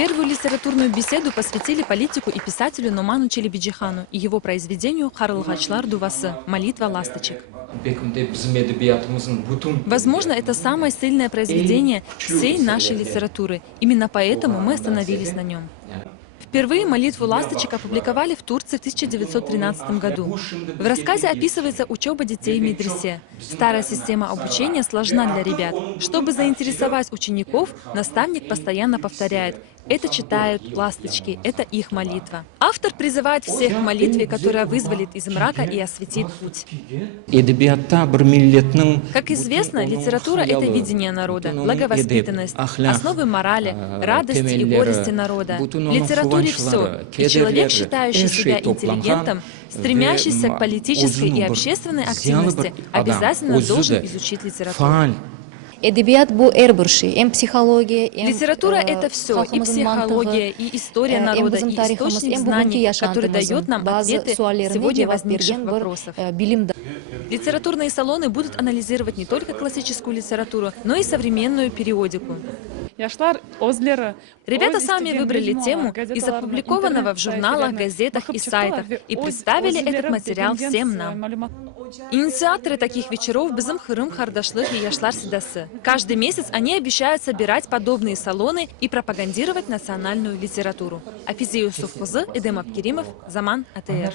Первую литературную беседу посвятили политику и писателю Номану Челебиджихану и его произведению «Карлыгачлар дувасы» «Молитва ласточек». Возможно, это самое сильное произведение всей нашей литературы. Именно поэтому мы остановились на нем. Впервые «Молитву ласточек» опубликовали в Турции в 1913 году. В рассказе описывается учеба детей в медресе. Старая система обучения сложна для ребят. Чтобы заинтересовать учеников, наставник постоянно повторяет: «Это читают ласточки, это их молитва». Автор призывает всех к молитве, которая вызволит из мрака и осветит путь. Как известно, литература — это видение народа, благовоспитанность, основы морали, радости и горести народа. В литературе все, и человек, считающий себя интеллигентом, стремящийся к политической и общественной активности, обязательно должен изучить литературу. Литература — это все, и психология, и история народа, и источник знаний, который дает нам ответы сегодня возникших вопросов. Литературные салоны будут анализировать не только классическую литературу, но и современную периодику. Ребята сами выбрали тему из опубликованного в журналах, газетах и сайтах и представили этот материал всем нам. Инициаторы таких вечеров — Бизым Хырым Хардашлых и Яшлар Сидасы. Каждый месяц они обещают собирать подобные салоны и пропагандировать национальную литературу. Афизия Юсуф Кузы, Эдем Абкеримов, Заман АТР.